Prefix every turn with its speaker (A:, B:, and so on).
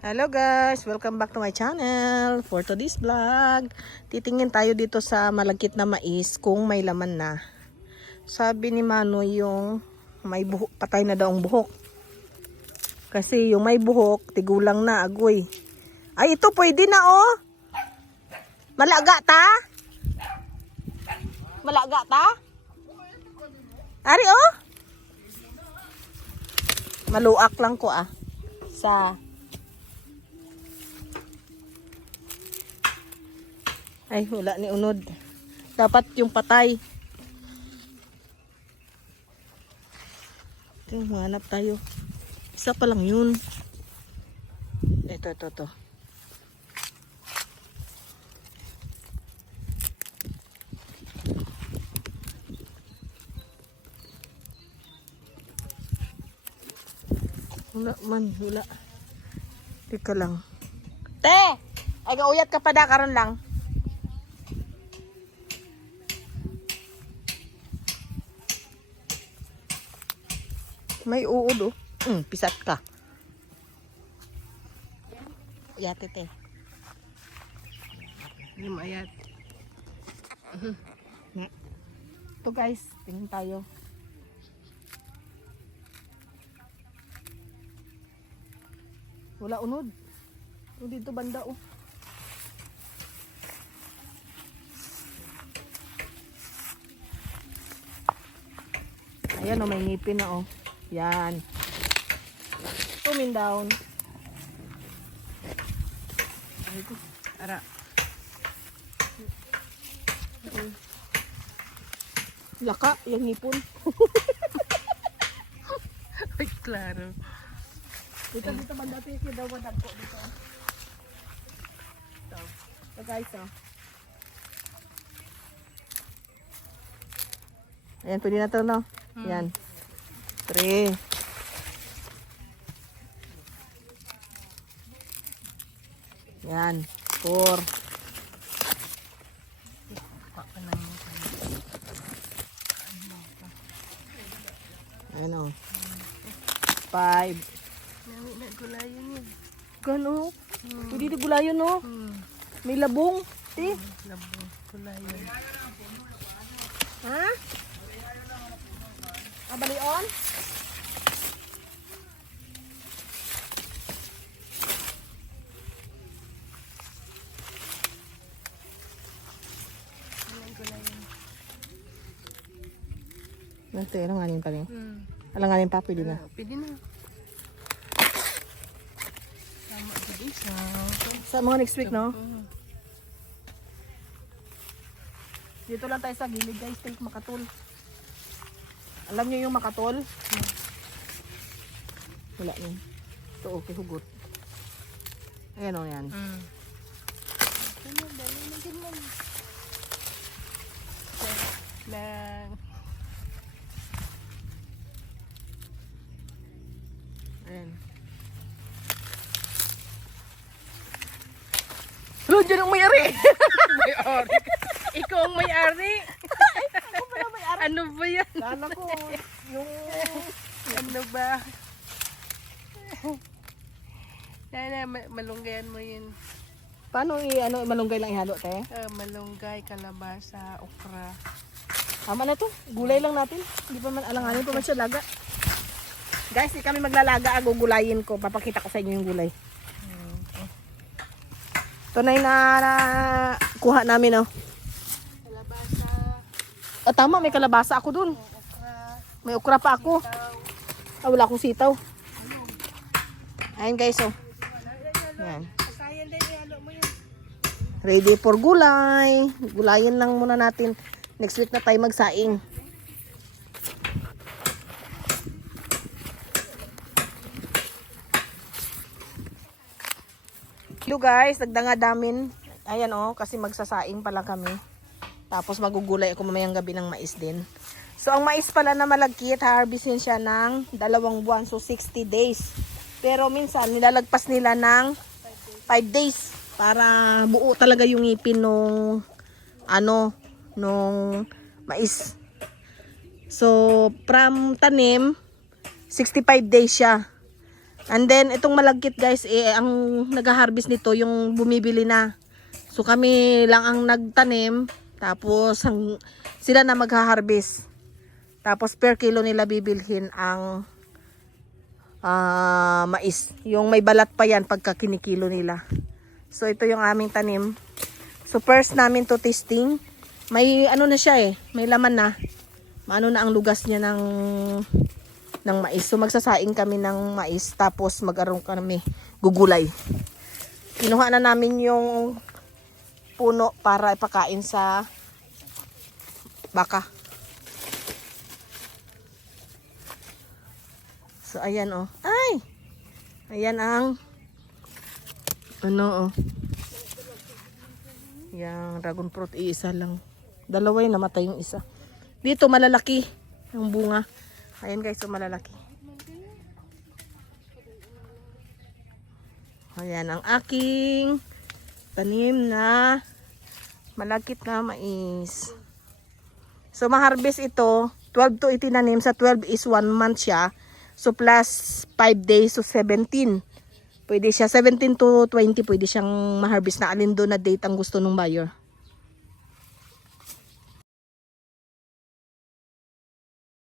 A: Hello guys! Welcome back to my channel. For today's vlog, titingin tayo dito sa malagkit na mais kung may laman na. Sabi ni Mano yung may buhok, patay na daw ang buhok. Kasi yung may buhok, tigulang na, agoy. Ay, ito pwede na oh! Malaga ta? Malaga ta? Ari oh! Maluak lang ko ah. Sa Ay, wala ni unod. Dapat yung patay. Ito, hanap tayo. Isa pa lang yun. Ito, ito, ito. Wala man, wala. Teka lang. Te! Ay, gauyat ka pa da, karon lang. May uod oh. Mm, pisat ka. Yate te.
B: Hindi mo ayat.
A: Ito guys, tingin tayo. Wala unod. O dito banda oh. Ayan oh, may ngipin na oh. Yan. Tumin down.
B: Ay ko. Ara.
A: Laka, yung ngipon.
B: Ay, klaro.
A: Dito dito banda ito yung daw wadag ko dito. Ito. Ito guys oh. Ayan, pwede na to no? Yan. Three. Yan. Four. Ayan o. Five.
B: Nami na gulayan yun.
A: Gano? Pwede di gulayon no?
B: Hmm.
A: May labong. Ti.
B: Labo. Gulayan.
A: Ha? Abalion? Nanti, alanganin pa rin.
B: Hmm.
A: Alanganin pa, pwede na.
B: Pwede na. Tama din sa...
A: Sa mga next week, no?
B: Hmm.
A: Dito lang tayo sa gilid, guys. Take makatul. Alam niyo yung makatul? Wala niyo. Ito, okay, hugot. Ayan o, yan.
B: Hmm. Ano, dali na din man. Lang.
A: Ayan. Lo, dyan ang may-ari!
B: May-ari. Ikaw ang may-ari. Ano ba yan?
A: Lala ko, yung...
B: Ano ba? Nana, ma- malunggayan mo yun.
A: Paano i, ano, malunggay lang ihalo, te?
B: Ah, malunggay, kalabasa, okra.
A: Tama na to. Gulay lang natin. Hindi pa man alanganin pa man siya laga. Guys, di kami maglalaga. ah, Gugulayin ko. Papakita ko sa inyo yung gulay. Ito na yung na, na- kuha namin, oh.
B: Kalabasa,
A: Ah, tama, may kalabasa ako dun. May okra pa ako.
B: taw.
A: Ah, wala akong sitaw. Ayan, guys, oh. Ayan.
B: Mo yun.
A: Ready for gulay. Gulayin lang muna natin. Next week na tayo magsaing. Hello guys, nagdanga damin. Ayan oh, kasi magsasaing pala kami. Tapos magugulay ako mamayang gabi ng mais din. So ang mais pala na malagkit, harvestin siya ng dalawang buwan, so 60 days. Pero minsan nilalagpas nila ng 5 days para buo talaga yung ngipin nung ano nung mais. So from tanim 65 days siya. And then, itong malagkit guys, eh, ang nag-harvest nito, yung bumibili na. So, kami lang ang nagtanim. Tapos, ang, sila na mag-harvest. Tapos, per kilo nila bibilhin ang ah, mais. Yung may balat pa yan pagka kinikilo nila. So, ito yung aming tanim. So, first namin to testing. May ano na siya eh. May laman na. Maano na ang lugas niya ng ng mais. So magsasaing kami ng mais tapos mag-arong kami gugulay. Kinuha na namin yung puno para ipakain sa baka. So ayan oh. Ay. Ayan ang ano oh. Yang dragon fruit iisa lang. Dalawa yung namatay yung isa. Dito malalaki ang bunga. Ayan guys, so malalaki. Ayan ang aking tanim na malakit na mais. So ma-harvest ito, 12 to itinanim sa 12 is 1 month siya. So plus 5 days so 17. Pwede siya 17 to 20 pwede siyang ma-harvest na alin doon na date ang gusto ng buyer.